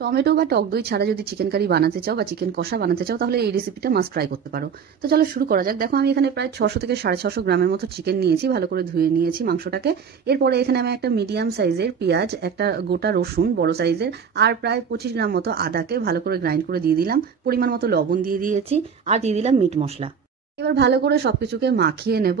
Tomato বা টক দই ছাড়া যদি চিকেন কারি বানাতে চাও বা চিকেন কষা বানাতে চাও তাহলে এই রেসিপিটা মাস্ট ট্রাই করতে পারো। তো চলো শুরু করা যাক। দেখো আমি এখানে প্রায় 600 থেকে 650 গ্রামের মতো চিকেন নিয়েছি, ভালো করে ধুয়ে নিয়েছি মাংসটাকে। এরপরে এখানে আমি একটা মিডিয়াম সাইজের পেঁয়াজ, একটা গোটা রসুন বড় সাইজের, আর প্রায় 25 গ্রাম মতো আদাকে ভালো করে গ্রাইন্ড করে দিয়ে দিলাম। পরিমাণ মতো লবণ দিয়ে দিয়েছি, আর দিয়ে দিলাম মিট মশলা। এবার ভালো করে সবকিছুকে মাখিয়ে নেব।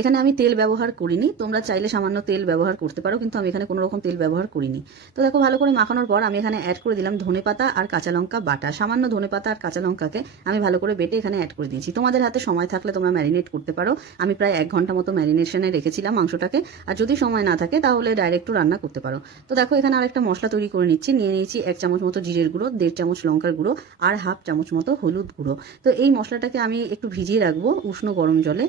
এখানে আমি তেল ব্যবহার করিনি, তোমরা চাইলে সামান্য তেল ব্যবহার করতে পারো, কিন্তু আমি এখানে কোনো রকম তেল ব্যবহার করিনি। তো দেখো ভালো করে মাখানোর পর আমি এখানে অ্যাড করে দিলাম ধনেপাতা আর কাঁচা লঙ্কা বাটা। সামান্য ধনেপাতা আর কাঁচা লঙ্কাকে আমি ভালো করে বেটে এখানে অ্যাড করে দিয়েছি। তোমাদের হাতে সময় থাকলে তোমরা ম্যারিনেট করতে পারো। আমি প্রায় 1 ঘন্টা মতো ম্যারিনেশনে রেখেছিলাম মাংসটাকে, আর যদি সময় না থাকে তাহলে ডাইরেক্টও রান্না করতে পারো। তো দেখো এখানে আরেকটা মশলা তৈরি করে নিচ্ছি। নিয়ে নিয়েছি 1 চামচ মতো জিরের গুঁড়ো, 1.5 চামচ লঙ্কার গুঁড়ো, আর 1/2 চামচ মতো হলুদ গুঁড়ো। তো এই মশলাটাকে আমি একটু ভিজিয়ে রাখবো উষ্ণ গরম জলে।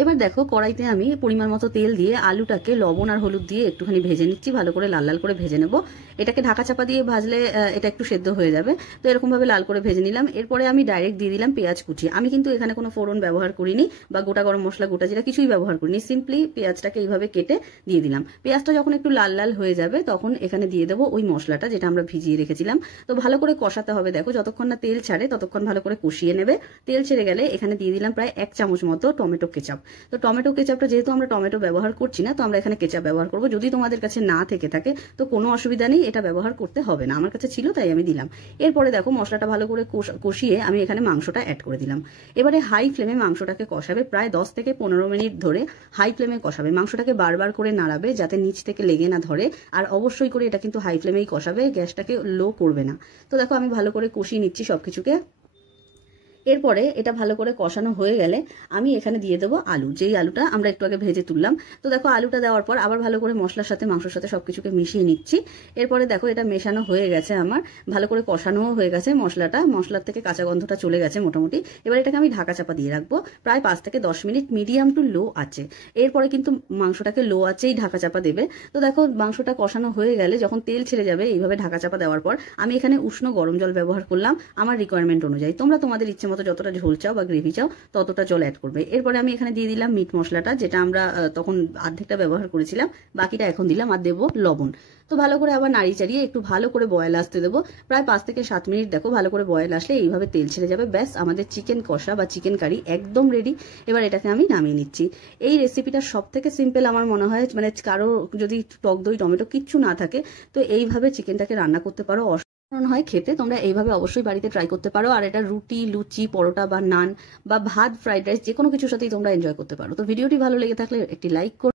এবার দেখো কড়াইতে আমি পরিমাণ মতো তেল দিয়ে আলুটাকে লবণ আর হলুদ দিয়ে একটুখানি ভেজে নিচ্ছি, ভালো করে লাল লাল করে ভেজে নেব। এটাকে ঢাকা চাপা দিয়ে ভাজলে এটা একটু সেদ্ধ হয়ে যাবে। তো এরকমভাবে লাল করে ভেজে নিলাম। এরপরে আমি ডাইরেক্ট দিয়ে দিলাম পেঁয়াজ কুচি। আমি কিন্তু এখানে কোনো ফোড়ন ব্যবহার করিনি বা গোটা গরম মশলা, গোটা জিরা কিছুই ব্যবহার করিনি। সিম্পলি পেঁয়াজটাকে এইভাবে কেটে দিয়ে দিলাম। পেঁয়াজটা যখন একটু লাল লাল হয়ে যাবে তখন এখানে দিয়ে দেবো ওই মশলাটা যেটা আমরা ভিজিয়ে রেখেছিলাম। তো ভালো করে কষাতে হবে। দেখো যতক্ষণ না তেল ছাড়ে ততক্ষণ ভালো করে কষিয়ে নেবে। তেল ছেড়ে গেলে এখানে দিয়ে দিলাম প্রায় 1 চামচ মতো টমেটো কেচাপ। তো টমেটো কেচাপটা যেহেতু আমরা টমেটো ব্যবহার করছি না, তো আমরা এখানে কেচাপ ব্যবহার করব। যদি তোমাদের কাছে না থেকে থাকে তো কোনো অসুবিধা নেই, এটা ব্যবহার করতে হবে না। আমার কাছে ছিল তাই আমি দিলাম। এরপরে দেখো মশলাটা ভালো করে কষিয়ে আমি এখানে মাংসটা অ্যাড করে দিলাম। এবারে হাই ফ্লেমে মাংসটাকে কষাবে, প্রায় 10 থেকে 15 মিনিট ধরে হাই ফ্লেমে কষাবে। মাংসটাকে বারবার করে নাড়াবে যাতে নিচ থেকে লেগে না ধরে, আর অবশ্যই করে এটা কিন্তু হাই ফ্লেমেই কষাবে, গ্যাসটাকে লো করবে না। তো দেখো আমি ভালো করে কষিয়ে নিচ্ছি সবকিছুকে। এরপরে এটা ভালো করে কষানো হয়ে গেলে আমি এখানে দিয়ে দেবো আলু, যেই আলুটা আমরা একটু আগে ভেজে তুললাম। তো দেখো আলুটা দেওয়ার পর আবার ভালো করে মশলার সাথে মাংসর সাথে সবকিছুকে মিশিয়ে নিচ্ছি। এরপরে দেখো এটা মেশানো হয়ে গেছে, আমার ভালো করে কষানোও হয়ে গেছে মশলার থেকে কাঁচা গন্ধটা চলে গেছে মোটামুটি। এবার এটাকে আমি ঢাকা চাপা দিয়ে রাখবো প্রায় 5 থেকে 10 মিনিট মিডিয়াম টু লো আছে। এরপরে কিন্তু মাংসটাকে লো আঁচেই ঢাকা চাপা দেবে। তো দেখো মাংসটা কষানো হয়ে গেলে যখন তেল ছেড়ে যাবে এইভাবে ঢাকা চাপা দেওয়ার পর আমি এখানে উষ্ণ গরম জল ব্যবহার করলাম আমার রিকোয়ারমেন্ট অনুযায়ী। তোমরা তোমাদের ইচ্ছে মতো যতটা ঝোল চাও বা গ্রেভি চাও ততটা জল অ্যাড করবে। এরপরে আমি এখানে দিয়ে দিলাম মিট মশলাটা, যেটা আমরা তখন অর্ধেকটা ব্যবহার করেছিলাম, বাকিটা এখন দিলাম, আর দেবো লবণ। তো ভালো করে আবার নাড়ি চাড়িয়ে একটু ভালো করে বয়েল আসতে দেবো প্রায় 5 থেকে 7 মিনিট। দেখো ভালো করে বয়েল আসলে এইভাবে তেল ছেড়ে যাবে, ব্যাস আমাদের চিকেন কষা বা চিকেন কারি একদম রেডি। এবার এটাকে আমি নামিয়ে নিচ্ছি। এই রেসিপিটা সব থেকে সিম্পল আমার মনে হয়, মানে কারো যদি টক দই টমেটো কিচ্ছু না থাকে তো এইভাবে চিকেনটাকে রান্না করতে পারো, হয় খেতে। তোমরা এইভাবে অবশ্যই বাড়িতে ট্রাই করতে পারো, আর এটা রুটি, লুচি, পরোটা বা নান বা ভাত, ফ্রাইড রাইস যে কোনো কিছুর সাথেই তোমরা এনজয় করতে পারো। তো ভিডিওটি ভালো লেগে থাকলে একটি লাইক করো।